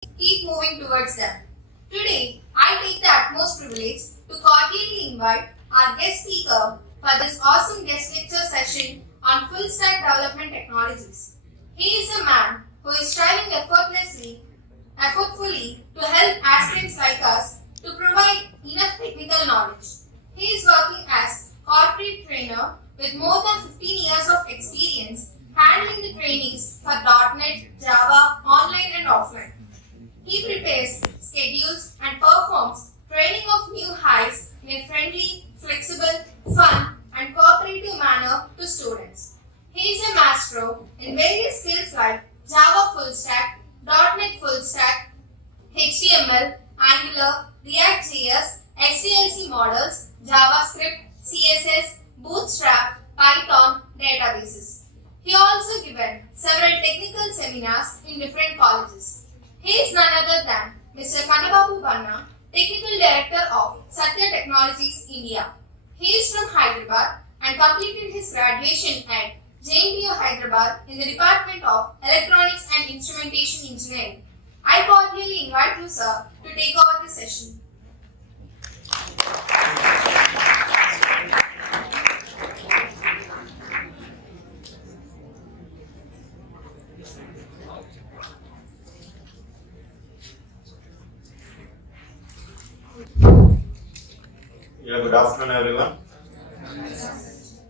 keep moving towards them. Today, I take the utmost privilege to cordially invite our guest speaker for this awesome guest lecture session on full stack development technologies. He is a man who is striving effortfully to help aspirants like us to provide enough technical knowledge. He is working as corporate trainer with more than 15 years of experience handling the trainings for .NET, Java, online and offline. He prepares, schedules and performs training of new hires in a friendly, flexible, fun and cooperative manner to students. He is a maestro in various skills like Java full stack, .NET full stack, HTML, Angular, React.js, SDLC models, JavaScript, CSS, Bootstrap, Python, databases. He also given several technical seminars in different colleges. He is none other than Mr. Kannababu, Technical Director of Satya Technologies, India. He is from Hyderabad and completed his graduation at JMRIT Hyderabad in the Department of Electronics and Instrumentation Engineering. I cordially invite you, sir, to take over the session. Good afternoon, everyone.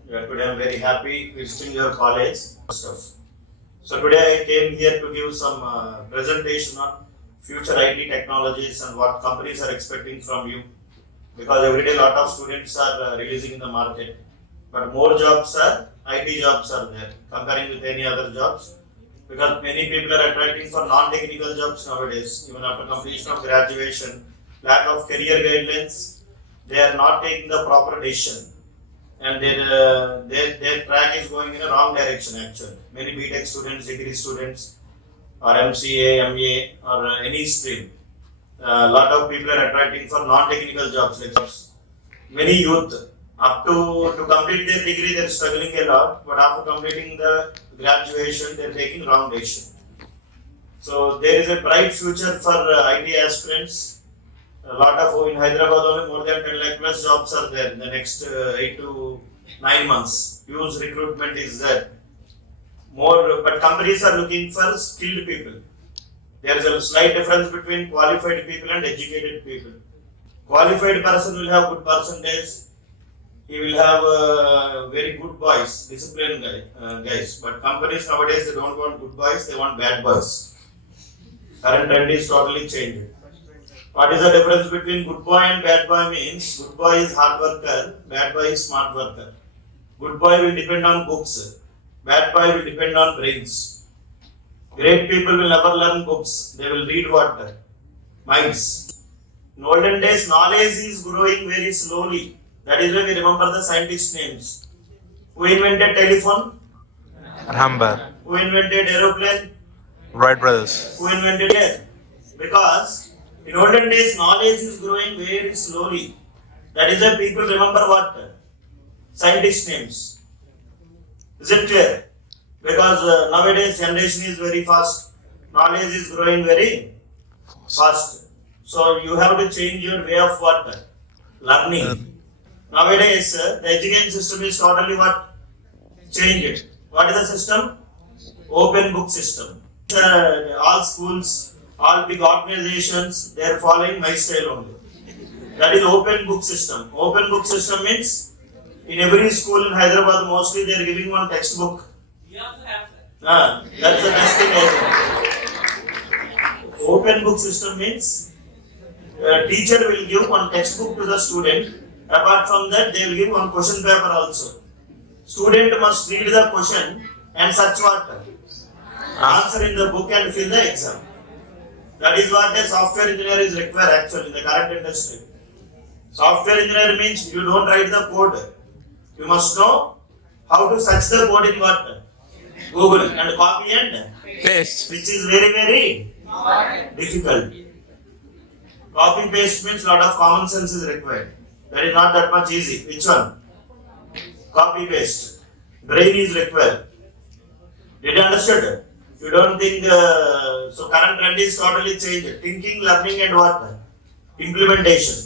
Today I'm very happy visiting your college. So today I came here to give some presentation on future IT technologies and what companies are expecting from you. Because every day a lot of students are releasing in the market, but more jobs are IT jobs are there comparing with any other jobs. Because many people are attracting for non-technical jobs nowadays, even after completion of graduation, lack of career guidelines. They are not taking the proper decision, and their track is going in a wrong direction. Actually, many BTech students, degree students, or MCA, MA, or any stream, a lot of people are attracting for non-technical jobs. Like many youth, up to complete their degree, they are struggling a lot, but after completing the graduation, they are taking wrong decision. So there is a bright future for IT aspirants. A lot of in Hyderabad only more than 10 lakh plus jobs are there in the next 8 to 9 months. Huge recruitment is there. More, but companies are looking for skilled people. There is a slight difference between qualified people and educated people. Qualified person will have good percentage. He will have very good boys, disciplined guys. But companies nowadays they don't want good boys, they want bad boys. Current trend is totally changed. What is the difference between good boy and bad boy means? Good boy is hard worker, bad boy is smart worker. Good boy will depend on books, bad boy will depend on brains. Great people will never learn books, they will read what? Minds. In olden days, knowledge is growing very slowly. That is why we remember the scientist names. Who invented telephone? Rambert. Who invented aeroplane? Wright brothers. Who invented air? Because in olden days, knowledge is growing very slowly. That is why people remember what? Scientist names. Is it clear? Because nowadays generation is very fast. Knowledge is growing very fast. So you have to change your way of what? Learning. Nowadays, the education system is totally what? Changed. What is the system? Open book system. All schools, all big organizations, they are following my style only. That is open book system. Open book system means in every school in Hyderabad mostly they are giving one textbook. That's the best thing I think. Open book system means teacher will give one textbook to the student. Apart from that, they will give one question paper also. Student must read the question and search what? Answer in the book and fill the exam. That is what a software engineer is required actually in the current industry. Software engineer means you don't write the code. You must know how to search the code in what? Google and copy and Paste. which is very, very difficult. Copy paste means lot of common sense is required. That is not that much easy. Which one? Copy paste. Brain is required. Did you understand? You don't think, so current trend is totally changed. Thinking, learning and what? Implementation.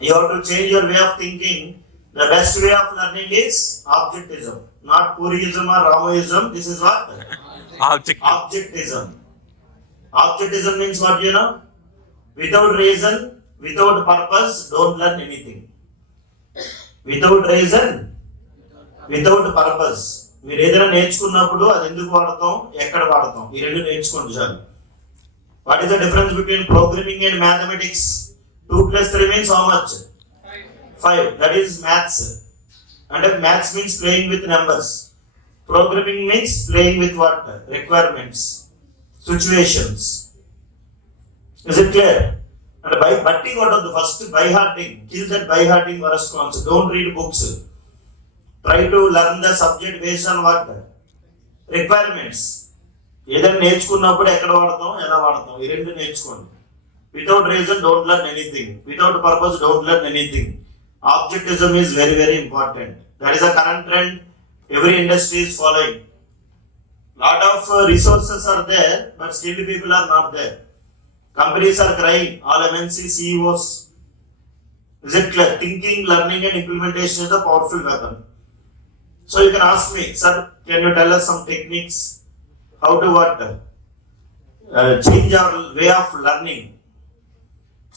You have to change your way of thinking. The best way of learning is objectism. Not Puriism or Ramoism. This is what? Object. Objectism. Objectism means what, you know? Without reason, without purpose, don't learn anything. Without reason, without purpose. మీరు ఏదైనా నేర్చుకున్నప్పుడు అది ఎందుకు వాడతాం, ఎక్కడ వాడతాం, ఈ రెండు నేర్చుకోండి చాలు. What is the difference between programming and mathematics? 2 + 3 means how much? 5. That is maths. And maths means playing with numbers. Programming means playing with what? Requirements, situations. Is it clear? And by butting out of the first by hearting, kill that by hearting worst concept. Don't read books. Try to learn the subject based on what? Requirements. ఏదైనా నేర్చుకున్నప్పుడు ఎక్కడ వాడతాం, ఎలా వాడతాం, ఈ రెండు నేర్చుకోండి. Without reason, don't learn anything. Without purpose, don't learn anything. Objectism is very, very important. That is a current trend. Every industry is following. Lot of resources are there, but skilled people are not there. Companies are crying. All MNC CEOs. Is it clear? Thinking, learning, and implementation is a powerful weapon. So you can ask me, sir, can you tell us some techniques? How to what? Change our way of learning.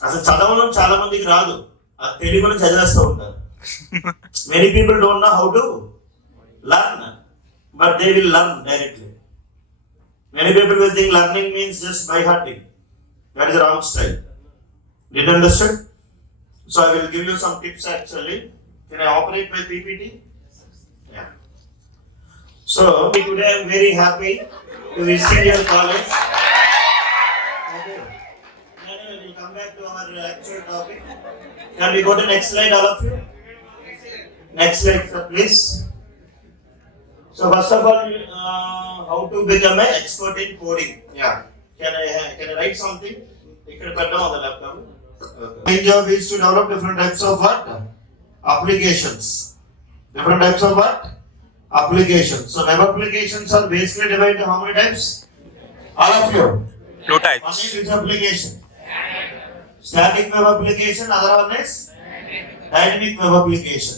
అసలు చదవడం చాలా మందికి రాదు, అది తెలుగులో చదివేస్తూ ఉంటారు. Many people don't know how to learn, but they will learn directly. Many people will think learning means just by hearting. That is the wrong style. Did you understand? So I will give you some tips actually. Can I operate my PPT? Yeah. So today I am very happy to visit your college. Okay. Then we will come back to our actual topic. Can we go to next slide, all of you? Next slide, sir, please. So first of all, how to become an expert in coding? Yeah. Can I write something? ఇక్కడ పెట్టడం on the laptop. My job is to develop different types of what? Applications. Different types of what? Applications. So web applications are basically divided into how many types? All of you. 2 types. One is which application? Static web application. Other one is dynamic web application.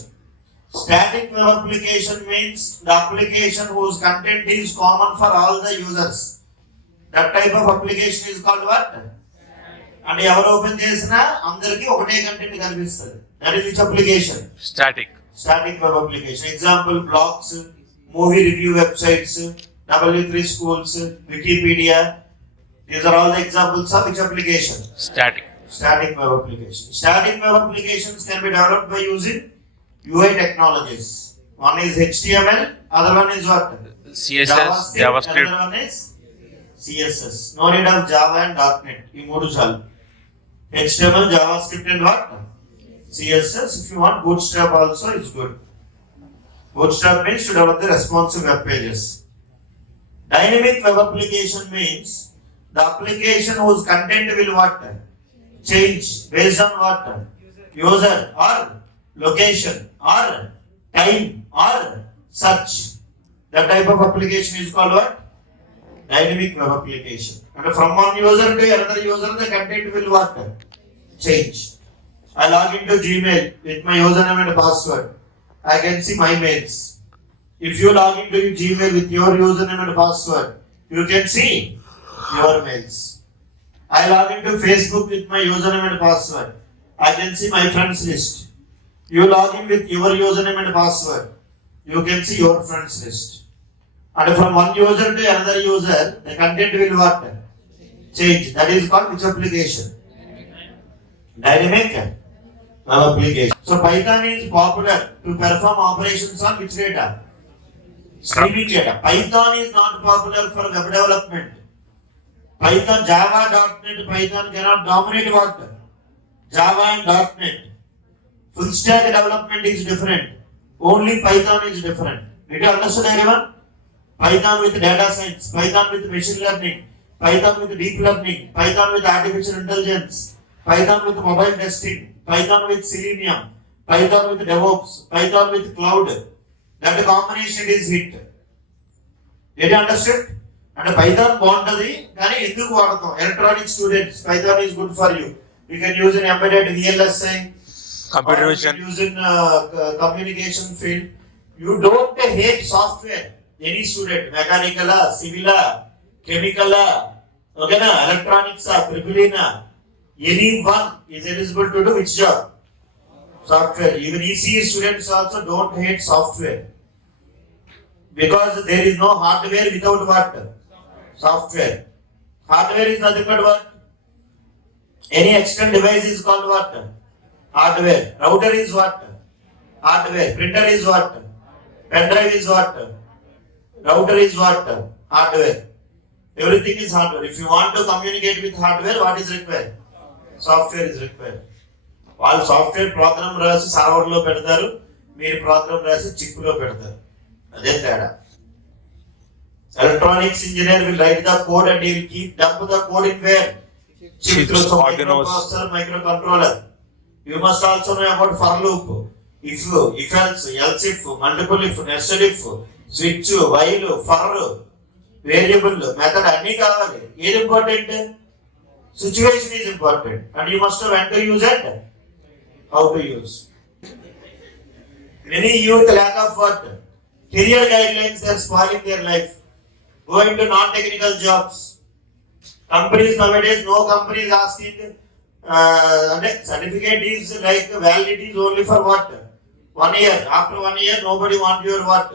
Static web application means the application whose content is common for all the users. That type of application is called what? అంటే ఎవరు open చేసినా అందరికి ఒకటే content కనిపిస్తుంది. That is which application? Static web application. Example blogs, movie review websites, W3 schools, Wikipedia. These are all the examples of which application? Static web application. Static web applications can be developed by using UI technologies. One is HTML, other one is what? CSS, JavaScript. Other one is CSS. No need of Java and .NET. ఈ మూడు చాలు. HTML, JavaScript and what? CSS. If you want Bootstrap also, it's good. Bootstrap means to develop the responsive web pages. Dynamic web application means the application whose content will what? Change based on what? User or location or time or such. That type of application is called what? Dynamic web application. And from one user to another user, the content will what? Change. I log into Gmail with my username and password. I can see my mails. If you log into Gmail with your username and password, you can see your mails. I log into Facebook with my username and password. I can see my friends list. You log in with your username and password. You can see your friends list. And from one user to another user, the content will what? Change. That is called which application? Dynamic web application. So Python is popular to perform operations on which data? Streaming data. Python is not popular for web development. Python, Java, .NET, Python cannot dominate what? Java and .NET. Full stack development is different. Only Python is different. Did you understand everyone? Python with data science, Python with machine learning, Python with deep learning, Python with artificial intelligence, Python with mobile testing, Python with Selenium, Python with DevOps, Python with cloud. That combination is hit. Did you understand? అంటే Python బాగుంటది కానీ ఎందుకు వాడతాం? Electronic students, Python is good for you. You can use in embedded VLSI, Computer vision. Use in communication field. You don't hate software. Any student, mechanical, civil, chemical, ఓకేనా, electronics, triple, anyone is eligible to do which job? Software. Even ECE students also don't hate software. Because there is no hardware without what? Software. Hardware is nothing but what? Any external device is called what? Hardware. Router is what? Hardware. Printer is what? Pen drive is what? Router is what? Hardware. Everything is hardware. If you want to communicate with hardware, what is required? Software is required. వాళ్ళు software program రాసి సర్వర్లో పెడతారు, మీరు programme రాసి చిప్లో పెడతారు. అదే తేడా. Electronics engineer will write the code and he will dump the code in where? Chip through some microprocessor, microcontroller. You must also know about for loop, if else, else if, multiple if, nested if, switch, while, for, variable, method అన్నీ కావాలి. ఏది important? Situation is important and you must know when to use it, how to use. Many youth lack of what? Career guidelines, they are spoiling their life. Go into non-technical jobs. Companies nowadays, no company is asking, certificate is like validity is only for what? 1 year. After 1 year, nobody wants your what?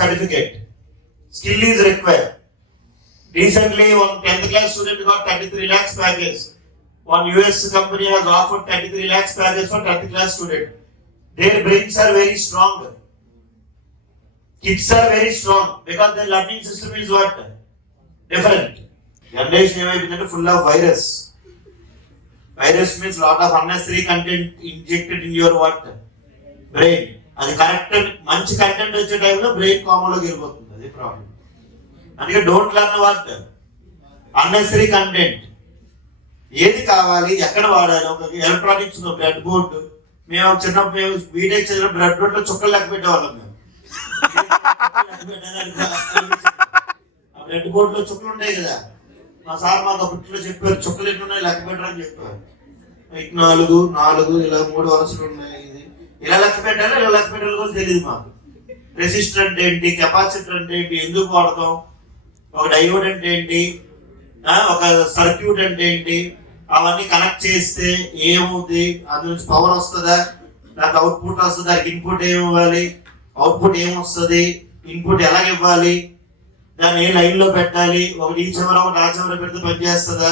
Certificate. Skill is required. Recently, one 10th class student got 33 lakhs package. One US company has offered 33 lakhs package for 10th class student. Their brains are very strong. Kids are very strong because their learning system is what? Different. Generation is full of virus. Virus means lot of unnecessary content injected in your what? Brain. అది correct మంచి content వచ్చే టైంలో brain కామలోకి వెళ్ళిపోతుంది. అది problem. అందుకే don't learn what? Unnecessary content. ఏది కావాలి, ఎక్కడ వాడాలి? ఒక ఎలక్ట్రానిక్స్ బ్రెడ్ బోర్డు, మేము చిన్నప్పుడు బీటెక్ చదివిన బ్రెడ్ బోర్డులో చుక్కలు లెక్క పెట్టేవాళ్ళం. మేము ఆ బ్రెడ్ బోర్డులో చుక్కలు ఉంటాయి కదా, మా సార్ మాకు అప్పట్లో చెప్పారు చుక్కలు ఎన్ని ఉన్నాయి లెక్క పెట్టరని చెప్పారు. 4 4 ఇలా 3 వరుసలు ఉన్నాయి. ఇది ఇలా లెక్క పెట్టాలి, ఇలా లెక్క పెట్టాలి కూడా తెలియదు మాకు. రెసిస్టర్ అంటే ఏంటి, కెపాసిటర్ అంటే ఏంటి, ఎందుకు వాడతాం, ఒక డయోడ్ అంటే ఏంటి, ఒక సర్క్యూట్ అంటే ఏంటి, అవన్నీ కనెక్ట్ చేస్తే ఏమవుతుంది, అది నుంచి పవర్ వస్తుందా, నాకు అవుట్పుట్ వస్తుంది, దానికి ఇన్పుట్ ఏమి ఇవ్వాలి, అవుట్పుట్ ఏమొస్తుంది, ఇన్పుట్ ఎలాగ ఇవ్వాలి, దాన్ని ఏ లైన్లో పెట్టాలి, ఒకటి ఈ చివర ఒకటి ఆ చివర పెడితే పనిచేస్తుందా,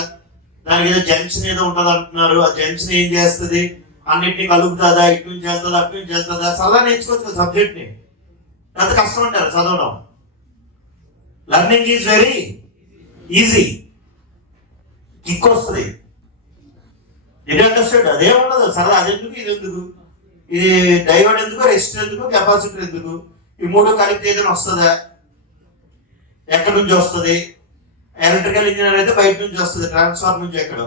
దానికి ఏదో జంక్షన్ ఏదో ఉంటుంది అంటున్నారు, ఆ జంక్షన్ ఏం చేస్తుంది, అన్నింటినీ కలుపుతుందా, ఇటు నుంచి వెళ్తుందా, అటు నుంచి వెళ్తుందా. సరదా నేర్చుకోవచ్చు కదా సబ్జెక్ట్ని. అంత కష్టం అంటారు చదవడం. Learning is very easy, kick వస్తుంది. ఇది అండర్స్టాండ్. అదేముండదు సరదా. అదెందుకు, ఇది ఎందుకు, ఇది డైవర్డ్ ఎందుకు, రెసిస్టర్ ఎందుకు, కెపాసిటర్ ఎందుకు, ఈ 3 కలిపితే ఏదైనా వస్తుందా, ఎక్కడి నుంచి వస్తుంది? ఎలక్ట్రికల్ ఇంజనీర్ అయితే బయట నుంచి వస్తుంది, ట్రాన్స్ఫార్మర్ నుంచి. ఎక్కడ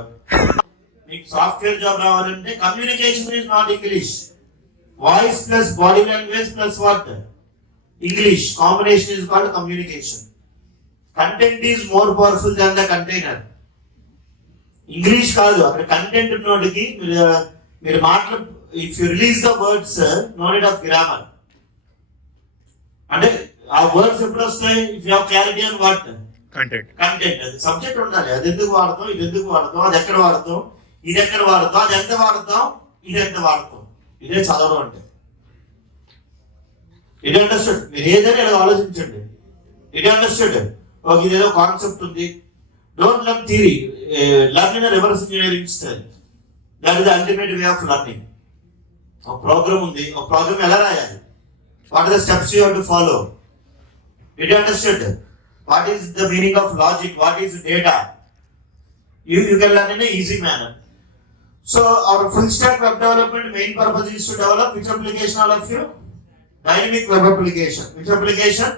మీకు సాఫ్ట్వేర్ జాబ్ రావాలంటే communication is not English. Voice plus body language plus what? English. Combination is called communication. Content is more powerful than the container. English కాదు, అక్కడ కంటెంట్ ఉన్నోడికి మీరు మాటలు, if you release the words, no need of grammar. అంటే ఆ words ఎప్పుడు వస్తాయి? If you have clarity on what? Content. అది సబ్జెక్ట్ ఉండాలి. అది ఎందుకు వాడతాం, ఇది ఎందుకు వాడతాం, అది ఎక్కడ వాడతాం, ఇది ఎక్కడ వాడతాం, అది ఎంత వాడతాం, ఇది ఎంత వాడతాం. ఇదే చదవడం అంటే. It understood. మీరు ఏదైనా ఇలా ఆలోచించండి. It understood. ఒక ఇదేదో కాన్సెప్ట్ ఉంది. Don't learn theory, learn in reverse engineering style. That is the ultimate way of learning. ఒక ప్రోగ్రామ్ ఉంది, ఒక ప్రోగ్రామ్ ఎలా రాయాలి, what are the steps you have to follow. It understood. What is the meaning of logic, what is data. You can learn in an easy manner. So our full stack web development main purpose is to develop which application, all of you? Dynamic web application. Which application?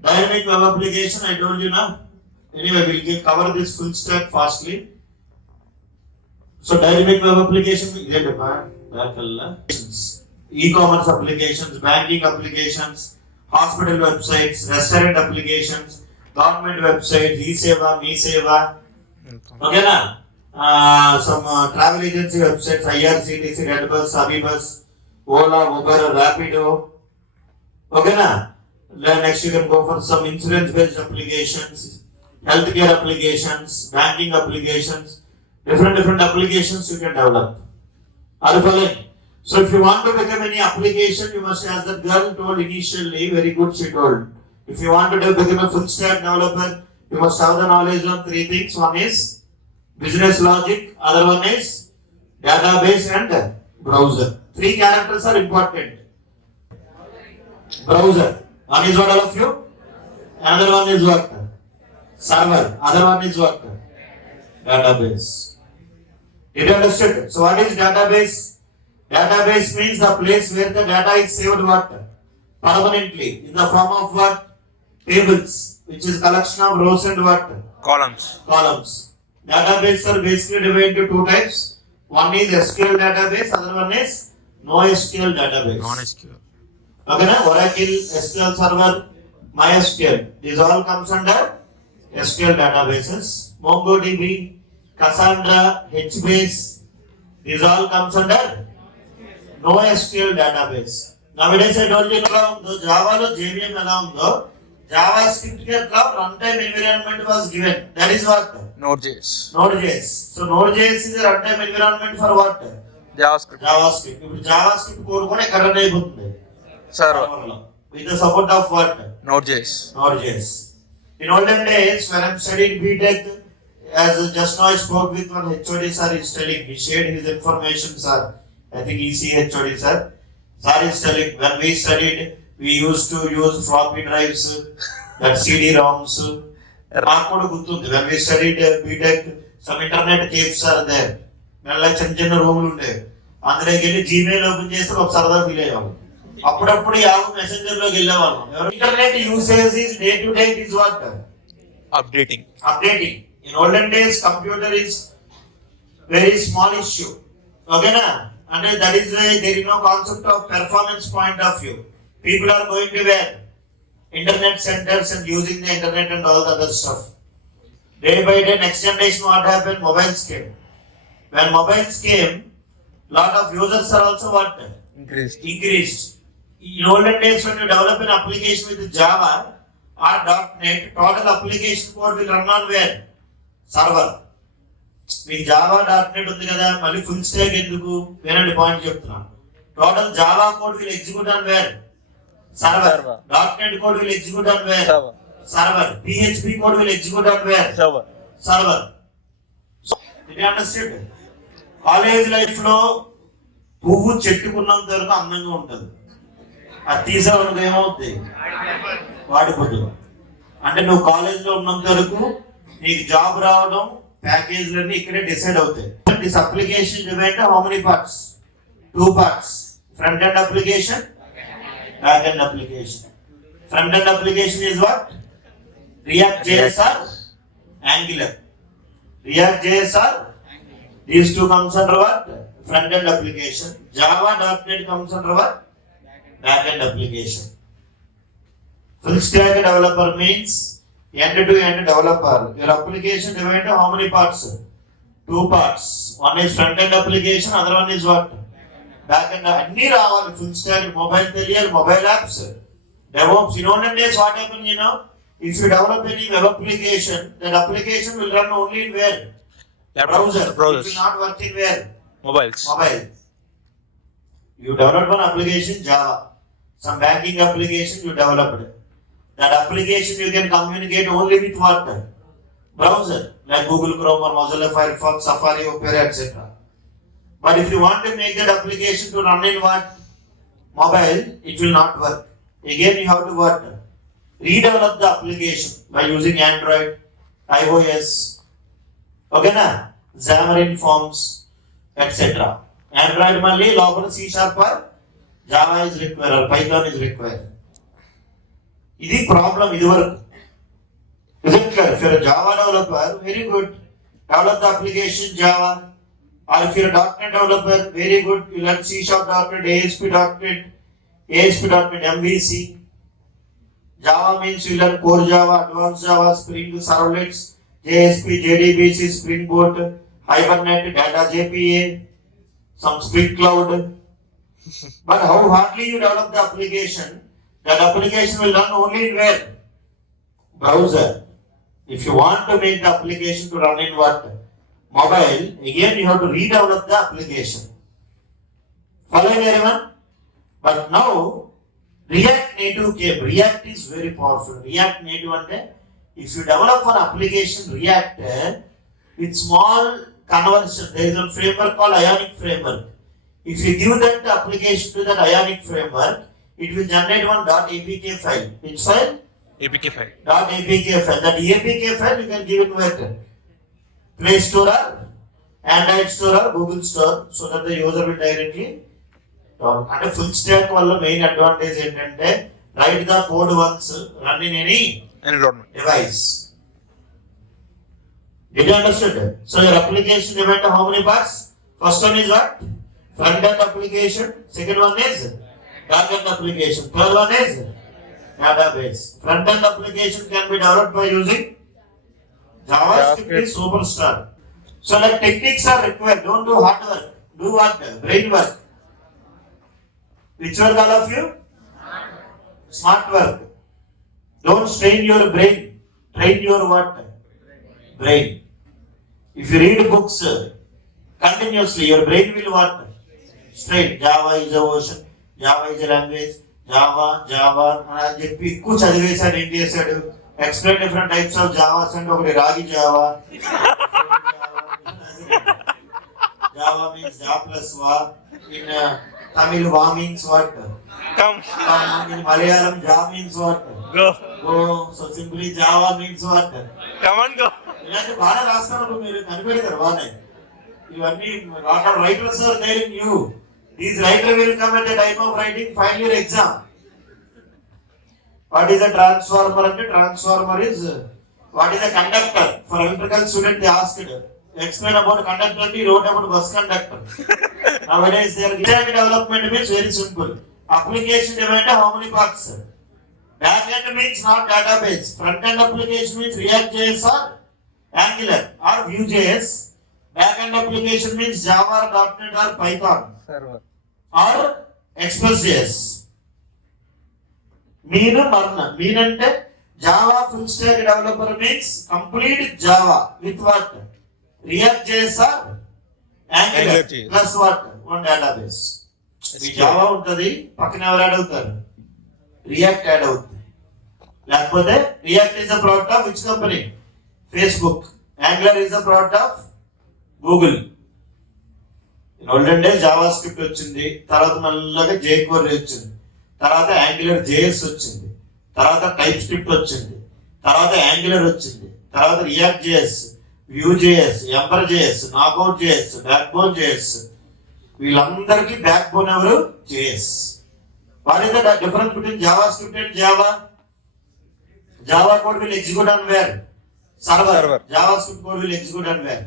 Dynamic web application. I told you now. Anyway, we'll cover this full stack fastly. So dynamic web application, e-commerce applications, banking applications, hospital websites, restaurant applications, government websites, e-seva, me-seva, okay na? Some travel agency websites, IRCTC, Redbus, Abibus, Ola, Uber, Rapido, okay na? Then next you can go for some insurance-based applications, healthcare applications, banking applications, different applications you can develop. Are you following? So if you want to become any application, you must, as the girl told initially, very good she told. If you want to become a full stack developer, you must have the knowledge of three things. One is business logic, other one is database and browser. Three characters are important. Browser. One is what, all of you? Another one is what? Server. Other one is what? Database. Did you understand? So what is database? Database means the place where the data is saved what? Permanently. In the form of what? Tables. Which is collection of rows and what? Columns. Columns. Database are basically divided into two types. One is SQL database, other one is NoSQL database. Non-SQL. Okay, na? Oracle, SQL Server, MySQL. These all comes under SQL databases. MongoDB, Cassandra, HBase. These all comes under NoSQL database. Nowadays I told you the Java lo JVM ఎలా ఉందో JavaScript ke runtime environment was given. That is what? Node.js. Node.js. So Node.js is a runtime environment for what? JavaScript. JavaScript. ఇప్పుడు JavaScript code కూడా ఎక్కడ run అయిపోతుంది? Server. With the support of what? Node.js. Node.js. In olden days, when I'm studying BTech, as just now I spoke with one HOD sir, he's telling, he shared his information, sir. I think EC HOD sir. Sir is telling, when we studied, we used to use floppy drives, that CD-ROMs. మాకు కూడా గుర్తుంది, when we studied BTech, some internet caves are there. మళ్ళీ చిన్న రూములు ఉండేవి, అందులోకి వెళ్ళి Gmail open చేస్తే ఒక సరదా ఫీల్ అయ్యాము. అప్పుడప్పుడు యాహూ మెసెంజర్ లోకి వెళ్ళేవాళ్ళం. Internet usage is day to day is what? Updating. In olden days, computer is very small issue. Okay na? And that is why there is no concept of performance point of view. People are going to where? Internet centers and using the internet and all the other stuff. Day by day, next generation what happened? Mobiles came. When mobiles came, lot of users are also what? Increased. In olden days, when you develop an application with Java or .NET, total application code will run on where? Server. మీకు Java .NET ఉంది కదా, మళ్ళీ full stock ఎందుకు? వేరే point చెప్తున్నా. Total Java code will execute on wear? Server. .NET code will execute on wear? Server. PHP code will execute on wear? Server. Did you understand? College life లో పువ్వు చెట్టుకున్నంత వరకు అందంగా ఉంటుంది, అది తీసేవాళ్ళకి ఏమవుతుంది? వాడిపోతుంది. అంటే నువ్వు కాలేజ్ లో ఉన్నంత వరకు నీకు జాబ్ రావడం, ప్యాకేజ్లన్నీ ఇక్కడే డిసైడ్ అవుతాయి. This application divide how many parts? 2 parts. Front end application, back end application. Front end application is what? React JS or Angular. React JS or these two comes under what? Front end application. Java .NET comes under what? Back end application. Full stack developer means end-to-end developer. Your application divided into how many parts? 2 parts. One is front-end application, other one is what? Back-end. Anni raavali, full stack, mobile తెలియాలి, mobile apps, DevOps. In olden days, what happened, you know? If you develop any web application, that application will run only in where? Browser. It will not work in where? Mobiles. Mobile. You developed one application, Java. Some banking application you developed. That application you can communicate only with what? Browser, like Google Chrome or Mozilla Firefox, Safari, Opera, etc. But if you want to make that application to run in what? Mobile, it will not work. Again, you have to what? Redevelop the application by using Android, iOS, okay na? Xamarin Forms, etc. Android malli local C# or Java is required or Python is required. ఇది problem ఇది వరకు. Isn't clear? If you're a Java developer, very good. Develop the application Java. Or if you're a .NET developer, very good. You learn C#, .NET, ASP.NET, ASP.NET, MVC. Java means you learn core Java, advanced Java, Spring, Servlets, JSP, JDBC, Spring Boot, Hibernate, Data JPA, some Spring Cloud. But how hardly you develop the application, that application will run only in where? Browser. If you want to make the application to run in what? Mobile, again you have to redevelop the application. Following everyone? But now, React Native came. React is very powerful. React Native ante, if you develop an application React with small conversion, there is a framework called Ionic framework. If you give that application to that Ionic framework, it will generate one .apk file. Which file? APK file. .apk file. That APK file you can give it where? Play Store or Android Store or Google Store, so that the user will directly అంటే full stock వల్ల main advantage ఏంటంటే right the code once run in any device. Did you understand? So your application divided into how many parts? First one is what? Front end application. Second one is back end application. Third one is database. Front end application can be developed by using JavaScript is superstar. So like techniques are required. Don't do hard work. Do what? Brain work. Which work all of you? Smart work. Don't strain your brain. Train your what? Brain. If you read books continuously, your brain will what? Strain. Java is a ocean. Java is a language. Java. అని చెప్పి ఎక్కువ చదివేశాడు, ఏం చేశాడు? Explain different types of Javas and ఒకటి రాగి Java. Java means Ja plus Va. In Tamil, Va means what? Come. In Malayalam, Ja means what? Go. So simply Java means what? Come on, go. ఇలాంటి బాగా రాస్తున్నప్పుడు మీరు కనిపెడతారు బాగానే. ఇవన్నీ writers are there in you. These writer will come at the time of writing final year exam. What is a transformer అంటే transformer is what is a conductor. For electrical student they asked explain about conductor, he wrote about bus conductor. Nowadays their React development means very simple. Application divided how many parts? Back end means not database. Front end application means React JS or Angular or Vue.js. Back end application means Java or .NET or Python Server or Express.js. Mean ante Java full stack developer means complete Java with what? React JS or Angular plus what? One database. ఈ Java ఉంటుంది, పక్కన ఎవరు add అవుతారు? React add అవుతుంది. లేకపోతే React is the product of which company? Facebook. Angular is the product of Google. In olden days JavaScript వచ్చింది, తర్వాత మెల్లగా jQuery వచ్చింది, తర్వాత యాంగులర్ JS వచ్చింది, తర్వాత టైప్ స్క్రిప్ట్ వచ్చింది, తర్వాత యాంగులర్ వచ్చింది, తర్వాత react JS, Vue.js, Ember.js, Knockout.js, Backbone.js. వీళ్ళందరికీ బ్యాక్ బోన్ ఎవరు? JS. What is the difference between JavaScript and Java? Java code will execute on where? Server. JavaScript code will execute on where?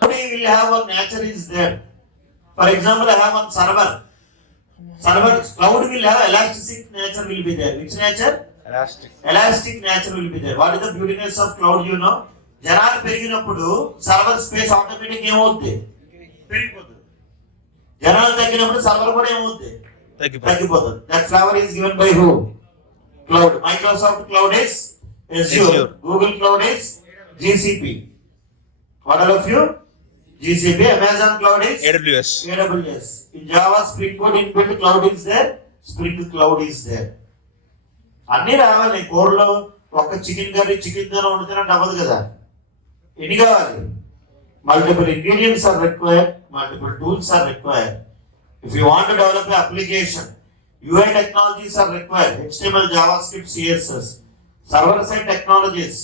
Code will have one nature is there. For example, I have one server. Cloud will have elastic nature will be there. Which nature? Elastic nature will be there. What is the beautiness of cloud? You know, జనాలు పెరిగినప్పుడు server space automatic ఏమవుద్ది? పెరిగిపోతుంది. జనాలు తగ్గినప్పుడు server కూడా ఏమవుద్ది? తగ్గిపోతుంది. That flavour is given by who? Cloud. Microsoft cloud is Azure. Google cloud is GCP. What all of you? GCP. Amazon cloud is AWS. In Java, Spring Boot inbuilt cloud is there. Spring Cloud is there. అన్ని రావాలి. కోర్లో ఒక chicken curry chicken తో వండుతున్నట్టు అవ్వదు కదా. ఎన్ని కావాలి? Multiple ingredients are required, multiple tools are required. If you want to develop an application, UI technologies are required. HTML, JavaScript, CSS. Server-side technologies,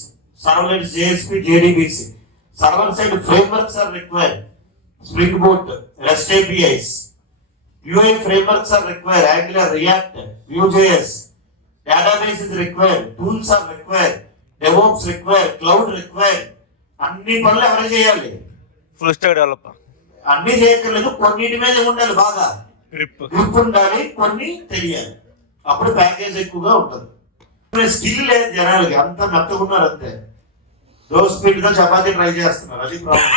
servlets, JSP, JDBC. Server-side frameworks are required. Spring Boot, REST APIs. UI frameworks are required. Angular, React, Vue.js. Database is required. Tools are required. DevOps required. Cloud required. అన్ని పనులు ఎవరు చేయాలి? Full stack developer. అన్ని చేయక్కర్లేదు, కొన్నిటి మీద ఉండాలి, బాగా గ్రిప్ ఉండాలి, కొన్ని తెలియాలి. అప్పుడు ప్యాకేజ్ ఎక్కువగా ఉంటుంది. స్కిల్ లేదు జనాలకి, అంతా మెత్తకున్నారు అంతే. దోస్ పిండితో చపాతీ ట్రై చేస్తున్నారు, అది ప్రాబ్లం.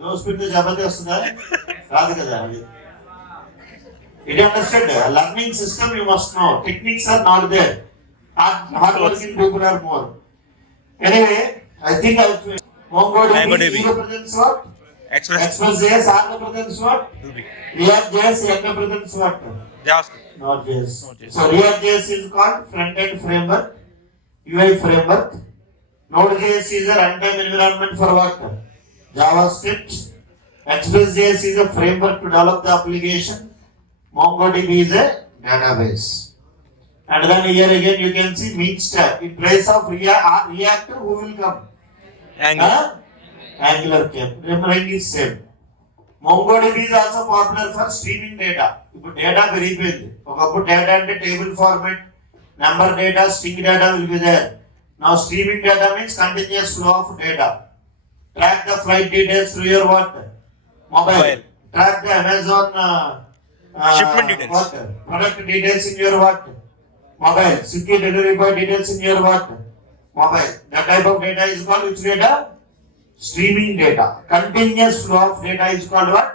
దోస్ పిండితో చపాతీ వస్తుందా? రాదు కదా. అది it understood. Learning system you must know. Techniques are not there. Hard working people are more. Anyway, I think MongoDB represents what? Express.js. R represents what? React.js. N represents what? JavaScript. Not JS. So React.js is called front-end framework, UI framework. Node.js is a runtime environment for what? JavaScript. Express.js is a framework to develop the application. MongoDB is a database. And then here again you can see mean stack. In place of React, who will come? Angular came. Remembering is same. MongoDB is also popular for streaming data. ఇప్పుడు data పెరిగిపోయింది. ఒకప్పుడు data అంటే table format, number data, string data will be there. Now streaming data means continuous flow of data. Track the flight details through your what? Mobile. Track the Amazon shipment details. What? Product details in your what? Mobile. Swiggy delivery boy details in your what? Mobile. That type of data is called which data? Streaming data. Continuous flow of data is called what?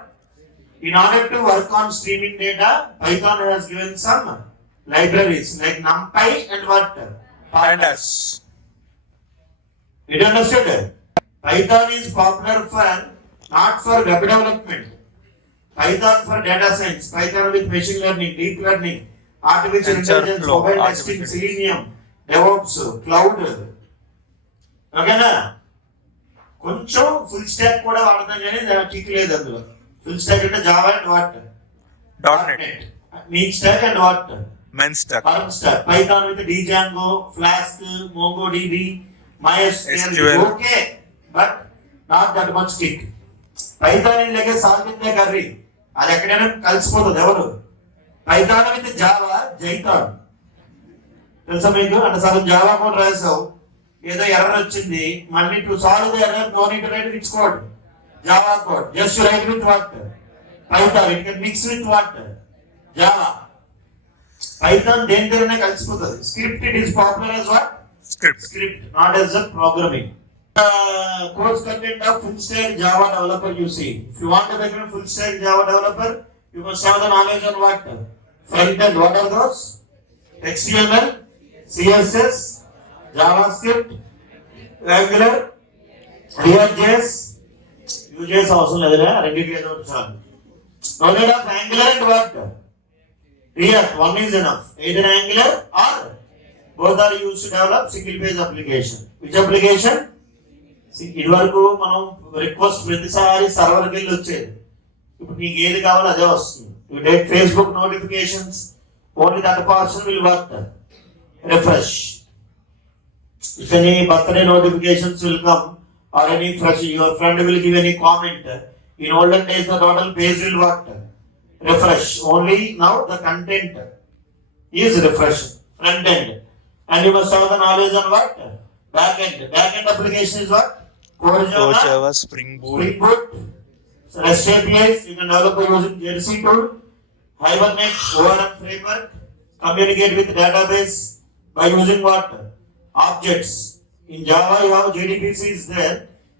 In order to work on streaming data, Python has given some libraries like NumPy and what? Pandas. You understood? Python is popular for not for web development. Python for data science, Python with machine learning, deep learning, artificial intelligence, mobile testing, Selenium, DevOps, cloud. Okay na? కొంచెం full stock కూడా వాడతాం కానీ kick లేదు అందులో. Full stock అంటే Java and what? .NET. Mean stock and what? Men stack. Parm stack. Python with Django, Flask, MongoDB, MySQL. Okay, but not that much kick. Python is like a salt in the curry. అది ఎక్కడైనా కలిసిపోతుంది. ఎవరు? Python with Java జైథాన్ తెలుసా మీకు? అంటే సగం Java code రాసావు, ఏదో ఎర్రర్ వచ్చింది, మళ్ళీ to solve the error no need to write which code? Java code. Just write with what? Python. It can mix with what? Java. Python దేని దగ్గరనే కలిసిపోతుంది. Script it is popular as what? Script, not as a programming. Course content of full stack Java developer you see. If you want to become a full stack Java developer, you must have the knowledge on what? Front end. What are those? HTML, CSS, JavaScript, Angular, React.js. Vue.js అవసరం లేదురా, రెండింటికి ఏదో ఒకటి చాలు. No need of Angular and what? React. One is enough. Either Angular or both are used to develop single page application. Which application? ఇది వరకు మనం request ప్రతిసారి సర్వర్కి వెళ్ళి వచ్చేది. ఇప్పుడు నీకు ఏది కావాలో అదే వస్తుంది. You take Facebook notifications, only that person will work. Refresh. If any birthday notifications will come or any fresh, your friend will give any comment. In olden days the total page will work. Refresh. Only now the content is refresh. Front end. And you must have the knowledge on what? Back end. Back end application is what? Core Java, Spring Boot. So REST APIs you can develop by using JDBC tool. Hibernate, ORM framework. Communicate with database by using what? Objects. In Java you have JDBC is there.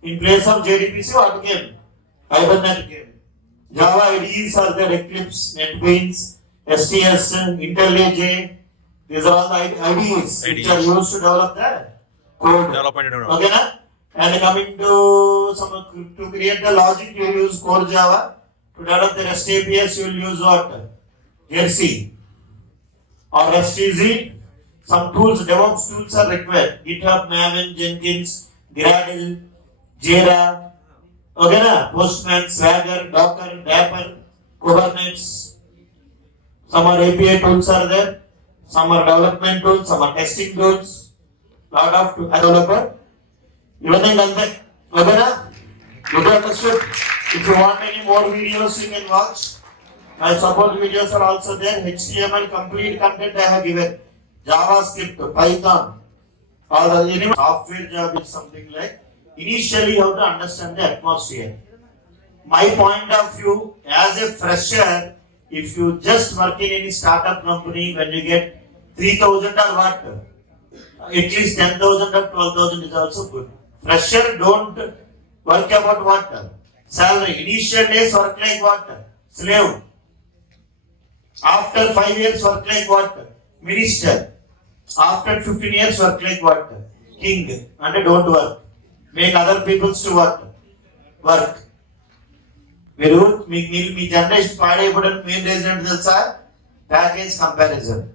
In place of JDBC what came? Hibernate came. Java IDEs are there. Eclipse, NetBeans, STS, IntelliJ. These are all the IDEs which are used to develop the code. Okay na? And coming to to create the logic you use core Java. To develop the REST APIs you will use what? JDBC or REST. Some tools, DevOps tools are required. GitHub, Maven, Jenkins, Gradle, Jira. Okay na? Postman, Swagger, Docker, Dapper, Kubernetes. Some are API tools are there. Some are development tools, some are testing tools. Lot of developer. Everything done that. Okay na? You understood? If you want any more videos you can watch. My support videos are also there. HTML complete content I have given. JavaScript, Python, all the software job is something like initially you have to understand the atmosphere. My point of view as a fresher, if you just work in any startup company, when you get 3,000 or what? At least 10,000 or 12,000 is also good. Fresher don't work about what? Salary. Initial days work like what? Slave. After 5 years work like what? Minister. After 15 years work like what? King. And don't work. Make other peoples to what? Work. మీరు మీ generation పాడైపోవడానికి main reason ఏంటి తెలుసా? Package comparison.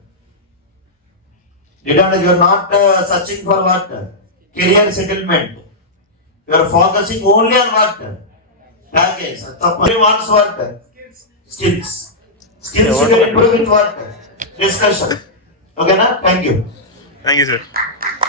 You are not searching for what? Career settlement. You are focusing only on what? Package. He wants what? Skills. Skills you can improve with what? Discussion. Okay, na? Thank you. Thank you, sir.